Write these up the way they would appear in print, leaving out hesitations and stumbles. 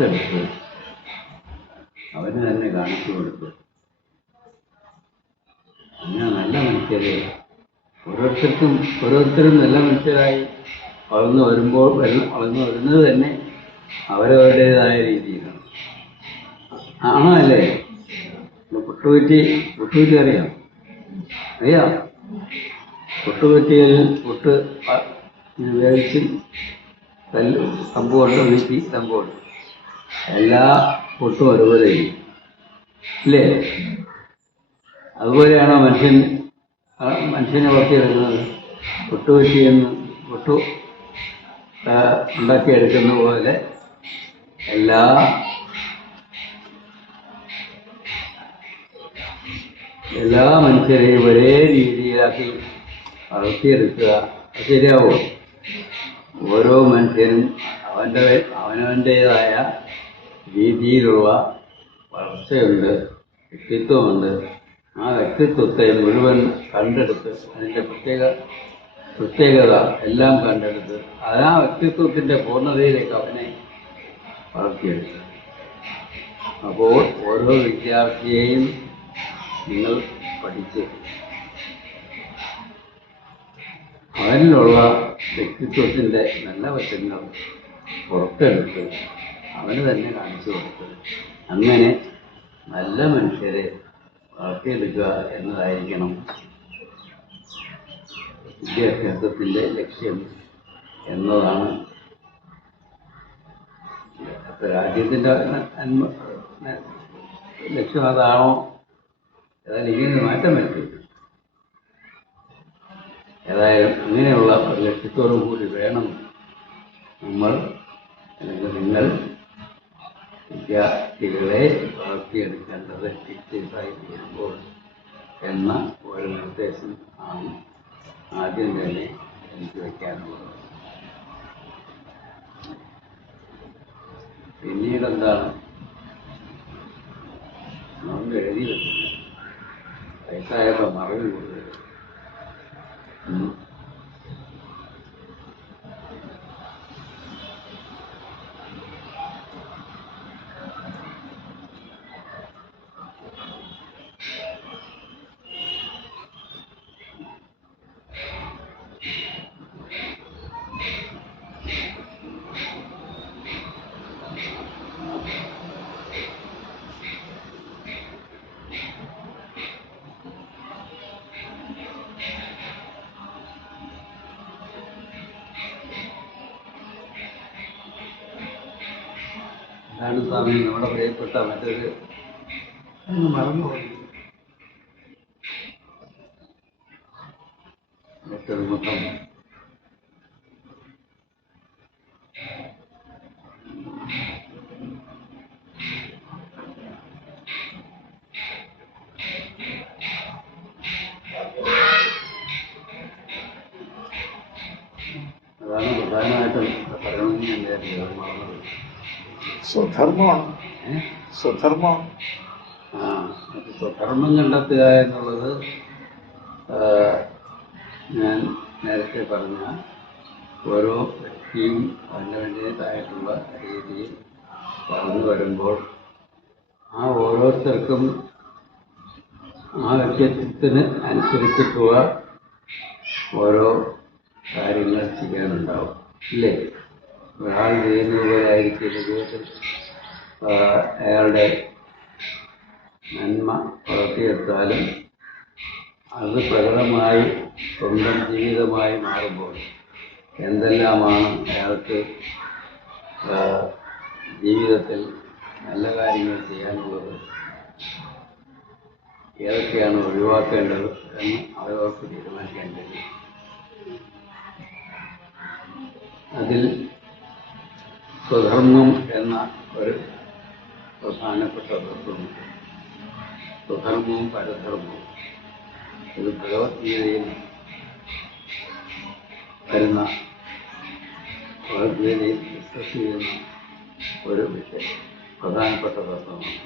പുറത്തെടുത്ത് അവന് തന്നെ കാണിച്ചു കൊടുത്ത് അങ്ങനെ നല്ല മനുഷ്യരെ ഓരോരുത്തരും നല്ല മനുഷ്യരായി വളർന്നു വരുന്നത് തന്നെ അവരവരുടേതായ രീതിയിലാണ്. ആണോ അല്ലേ? പുട്ടുകുറ്റി അറിയാം? പുട്ടുകുറ്റിയിൽ പുട്ട് വേവിച്ച് കമ്പുകൊണ്ട് വീട്ടി കമ്പുകൊണ്ട് എല്ലാ പുട്ടും ഒരുപോലെ ഇല്ലേ? അതുപോലെയാണോ മനുഷ്യനെ വളർത്തിയെടുക്കുന്നത്? പുട്ടുകുറ്റിയെന്ന് പുട്ടു ഉണ്ടാക്കിയെടുക്കുന്ന പോലെ എല്ലാ മനുഷ്യരെയും ഒരേ രീതിയിലാക്കി വളർത്തിയെടുക്കുക. അത് ശരിയാവോ? ഓരോ മനുഷ്യനും അവനവൻ്റേതായ രീതിയിലുള്ള വളർച്ചയുണ്ട്, വ്യക്തിത്വമുണ്ട്. ആ വ്യക്തിത്വത്തെ മുഴുവൻ കണ്ടെടുത്ത് അതിൻ്റെ പ്രത്യേകത എല്ലാം കണ്ടെടുത്ത് ആ വ്യക്തിത്വത്തിൻ്റെ പൂർണ്ണതയിലേക്ക് അവനെ വളർത്തിയെടുക്കുക. അപ്പോൾ ഓരോ വിദ്യാർത്ഥിയെയും നിങ്ങൾ പഠിച്ച് അവനിലുള്ള വ്യക്തിത്വത്തിൻ്റെ നല്ല വശങ്ങൾ പുറത്തെടുത്ത് അവന് തന്നെ കാണിച്ചു കൊടുത്ത് അങ്ങനെ നല്ല മനുഷ്യരെ വളർത്തിയെടുക്കുക എന്നതായിരിക്കണം വിദ്യാഭ്യാസത്തിൻ്റെ ലക്ഷ്യം എന്നതാണ്. രാജ്യത്തിൻ്റെ ലക്ഷ്യം അതാണോ? ഏതായാലും ഇങ്ങനെ മാറ്റം വരുത്തി. ഏതായാലും അങ്ങനെയുള്ള ഒരു ലക്ഷ്യത്തോടു കൂടി വേണം നമ്മൾ അല്ലെങ്കിൽ നിങ്ങൾ വിദ്യാർത്ഥികളെ വളർത്തിയെടുക്കേണ്ടത് ടീച്ചേഴ്സായി തീരുമ്പോൾ എന്ന ഒരു നിർദ്ദേശം ആണ് ആദ്യം തന്നെ എനിക്ക് വയ്ക്കാനുള്ളത്. പിന്നീട് എന്താണ് നമ്മൾ എഴുതി വെക്കുന്നത്? വയസ്സായപ്പോൾ മറവി കൂടുതൽ. അതാണ് സ്വാമി നമ്മുടെ പ്രിയപ്പെട്ട മറ്റൊരു മറന്നുപോയി മറ്റൊരു മൊത്തം അതാണ് പ്രധാനമായിട്ടും പറയണമെന്ന് ഞാൻ വിചാരിച്ചത്. മറന്നത് സ്വധർമ്മമാണ്. സ്വധർമ്മം സ്വധർമ്മം കണ്ടെത്തുക എന്നുള്ളത് ഞാൻ നേരത്തെ പറഞ്ഞ ഓരോ വ്യക്തിയും അവനവൻ്റേതായിട്ടുള്ള രീതിയിൽ വളർന്നു വരുമ്പോൾ ആ ഓരോരുത്തർക്കും ആ വ്യക്തിത്വത്തിന് അനുസരിച്ചിട്ടുള്ള ഓരോ കാര്യങ്ങൾ ചെയ്യാനുണ്ടാവും ഇല്ലേ? ഒരാൾ ചെയ്യുന്നത് പോലെ ആയിരിക്കും ജീവിതത്തിൽ അയാളുടെ നന്മ വളർത്തിയെടുത്താലും അത് പ്രകടമായി സ്വന്തം ജീവിതമായി മാറുമ്പോൾ എന്തെല്ലാമാണ് അയാൾക്ക് ജീവിതത്തിൽ നല്ല കാര്യങ്ങൾ ചെയ്യാനുള്ളത്, ഏതൊക്കെയാണ് ഒഴിവാക്കേണ്ടത് എന്ന് അവരവർക്ക് തീരുമാനിക്കാൻ കഴിയും. അതിൽ സ്വധർമ്മം എന്ന ഒരു പ്രധാനപ്പെട്ട തത്വമുണ്ട്. സ്വധർമ്മവും പരധർമ്മവും ഇത് ഭഗവത്ഗീതയിൽ വരുന്ന ഭഗവത്ഗീതയിൽ ഡിസ്കസ് ചെയ്യുന്ന ഒരു വിഷയം പ്രധാനപ്പെട്ട തത്വമാണ്.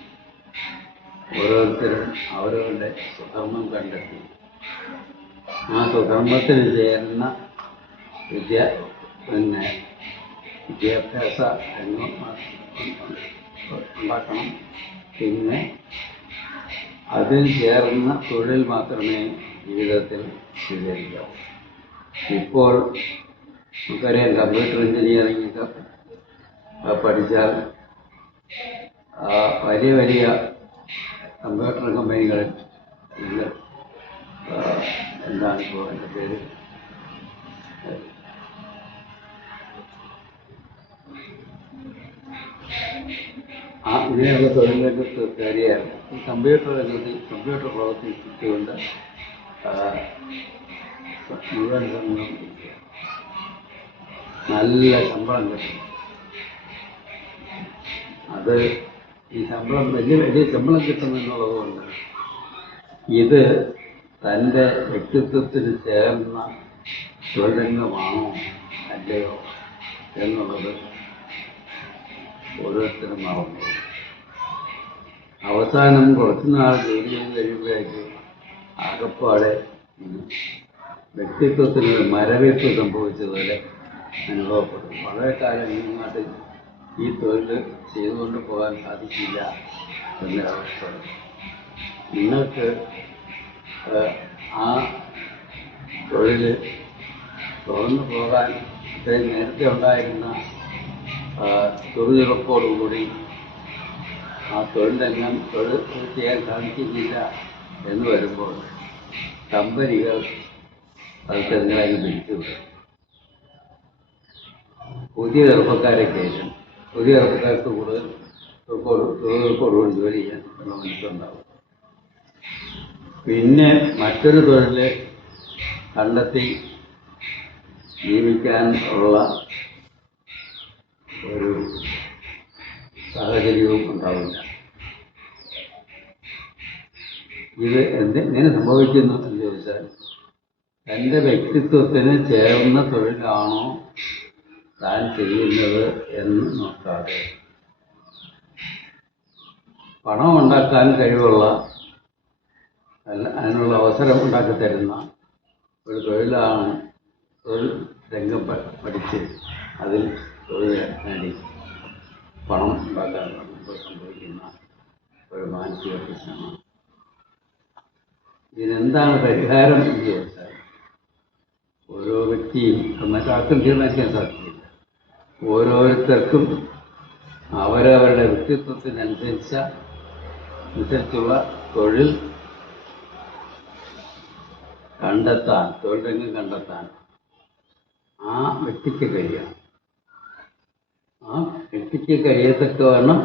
ഓരോരുത്തരും അവരവരുടെ സ്വധർമ്മം കണ്ടെത്തി ആ സ്വധർമ്മത്തിന് ചേരുന്ന വിദ്യാഭ്യാസ രംഗം ഉണ്ടാക്കണം. പിന്നെ അതിന് ചേർന്ന തൊഴിൽ മാത്രമേ ജീവിതത്തിൽ സ്വീകരിക്കാവൂ. ഇപ്പോൾ നമുക്കറിയാം, കമ്പ്യൂട്ടർ എഞ്ചിനീയറിംഗ് ഒക്കെ പഠിച്ചാൽ വലിയ വലിയ കമ്പ്യൂട്ടർ കമ്പനികളിൽ എന്താണ് ഇപ്പോൾ എൻ്റെ പേര്, ഇങ്ങനെയുള്ള തൊഴിൽ രംഗത്ത് കയറിയാൽ ഈ കമ്പ്യൂട്ടർ രംഗത്തിൽ കമ്പ്യൂട്ടർ പ്രവർത്തിച്ചുകൊണ്ട് മുഴുവൻ സമയം നല്ല ശമ്പളം കിട്ടും. അത് ഈ ശമ്പളം വലിയ വലിയ ശമ്പളം കിട്ടുമെന്നുള്ളത് കൊണ്ട് ഇത് തൻ്റെ വ്യക്തിത്വത്തിന് ചേർന്ന തൊഴിലംഗമാണോ അല്ലയോ എന്നുള്ളത് ഓരോരുത്തരും മറന്നു. അവസാനം കുറച്ചുനാൾ ജോലി ചെയ്ത് കഴിയുമ്പോഴേക്ക് ആകപ്പാടെ വ്യക്തിത്വത്തിന് മരവിപ്പ് സംഭവിച്ചതുപോലെ അനുഭവപ്പെടും. വളരെ കാലം ഇങ്ങോട്ട് ഈ തൊഴിൽ ചെയ്തുകൊണ്ട് പോകാൻ സാധിക്കില്ല എന്നൊരവസ്ഥ. നിങ്ങൾക്ക് ആ തൊഴിൽ തുറന്നു പോകാൻ നേരത്തെ ഉണ്ടായിരുന്ന തൊഴിലുറപ്പോടുകൂടി ആ തൊഴിൽ ചെയ്യാൻ സാധിക്കുന്നില്ല എന്ന് വരുമ്പോൾ കമ്പനികൾ മത്സരങ്ങളെ പിടിച്ചുവിടും. പുതിയ ചെറുപ്പക്കാരെ കയറ്റും. പുതിയ ചെറുപ്പക്കാർക്ക് കൂടുതൽ തൊഴിലുറപ്പോടുകൂടി ജോലി ചെയ്യാൻ മനസ്സുണ്ടാവും. പിന്നെ മറ്റൊരു തൊഴിൽ കണ്ടെത്തി ജീവിക്കാൻ ഉള്ള ഒരു സാഹചര്യവും ഉണ്ടാവില്ല. ഇത് എങ്ങനെ സംഭവിക്കുന്നു എന്ന് ചോദിച്ചാൽ, തൻ്റെ വ്യക്തിത്വത്തിന് ചേർന്ന തൊഴിലാണോ താൻ ചെയ്യുന്നത് എന്ന് നോക്കാതെ പണം ഉണ്ടാക്കാൻ കഴിവുള്ള അതിനുള്ള അവസരം ഉണ്ടാക്കി തരുന്ന ഒരു തൊഴിലാണ് തൊഴിൽ രംഗം പഠിച്ച് അതിൽ തൊഴിൽ നേടി പണം ഉണ്ടാക്കാൻ സംഭവിക്കുന്ന ഒരു മാനസിക പ്രശ്നമാണ്. ഇതിനെന്താണ് പരിഹാരം എന്ന് ചോദിച്ചാൽ, ഓരോ വ്യക്തിയും മറ്റാർക്കും തീരുമാനിക്കാൻ സാധിക്കില്ല. ഓരോരുത്തർക്കും അവരവരുടെ വ്യക്തിത്വത്തിനനുസരിച്ചുള്ള തൊഴിൽ കണ്ടെത്താൻ, തൊഴിൽ രംഗം കണ്ടെത്താൻ ആ വ്യക്തിക്ക് കഴിയണം. ആ വ്യക്തിക്ക് കഴിയത്തക്കവണ്ണം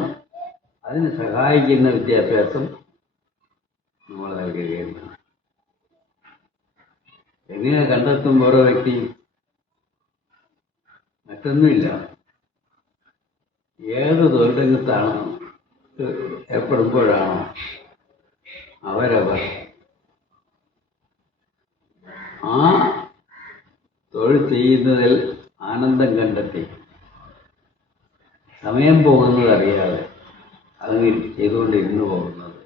അതിന് സഹായിക്കുന്ന വിദ്യാഭ്യാസം നമ്മൾ നൽകുകയാണ്. എങ്ങനെ കണ്ടെത്തും ഓരോ വ്യക്തിയും? മറ്റൊന്നുമില്ല, ഏത് തൊഴിൽ രംഗത്താണ് ഏർപ്പെടുമ്പോഴാണോ അവരവർ ആ തൊഴിൽ ചെയ്യുന്നതിൽ ആനന്ദം കണ്ടെത്തി സമയം പോകുന്നത് അറിയാതെ അത് ചെയ്തുകൊണ്ടിരുന്നു പോകുന്നത്,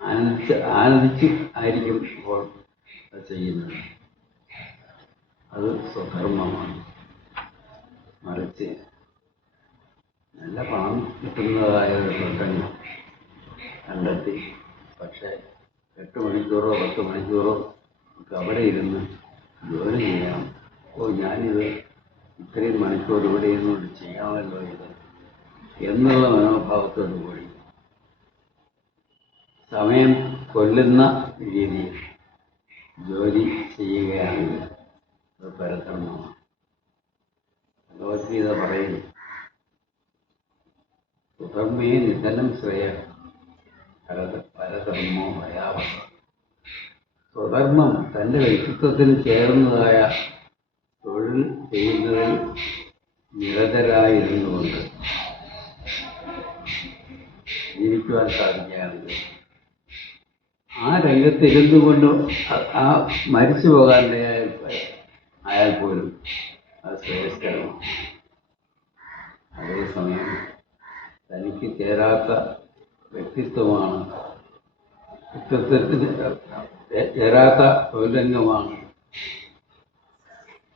ആനന്ദിച്ച് ആയിരിക്കും ഇപ്പോൾ അത് ചെയ്യുന്നത്. അത് സ്വധർമ്മമാണ്. മറിച്ച് നല്ല പണം കിട്ടുന്നതായ ഒരു തൊഴിൽ കണ്ടെത്തി, പക്ഷേ 8 മണിക്കൂറോ 10 മണിക്കൂറോ നമുക്ക് അവിടെ ഇരുന്ന് ജോലി ചെയ്യാം. ഞാനിത് ഇത്രയും മണിക്കൂർ ഇവിടെ ഇരുന്നുകൊണ്ട് ചെയ്യാമല്ലോ ഇത് എന്നുള്ള മനോഭാവത്തോടു കൂടി സമയം കൊല്ലുന്ന രീതിയിൽ ജോലി ചെയ്യുകയാണെങ്കിൽ അത് പരധർമ്മമാണ്. ഭഗവത്ഗീത പറയുന്നു, സുധർമ്മേ നിധനം ശ്രേയ പരധർമ്മോ ഭയാവഹ. സ്വധർമ്മം തൻ്റെ വ്യക്തിത്വത്തിന് ചേർന്നതായ തൊഴിൽ ചെയ്യുന്നതിൽ നിരതരായിരുന്നുകൊണ്ട് ജീവിക്കുവാൻ സാധിക്കുകയാണെങ്കിൽ ആ രംഗത്തിരുന്നു കൊണ്ട് ആ മരിച്ചു പോകാൻ ആയാൽ പോലും അത് ശ്രേയസ്കരമാണ്. അതേസമയം തനിക്ക് ചേരാത്ത വ്യക്തിത്വമാണ്, വ്യക്തിത്വത്തിന് ചേരാത്ത തൊഴിലംഗമാണ്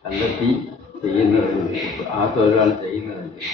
കണ്ടെത്തി ചെയ്യുന്നതെങ്കിൽ, ആ തൊഴിലാണ് ചെയ്യുന്നതെങ്കിൽ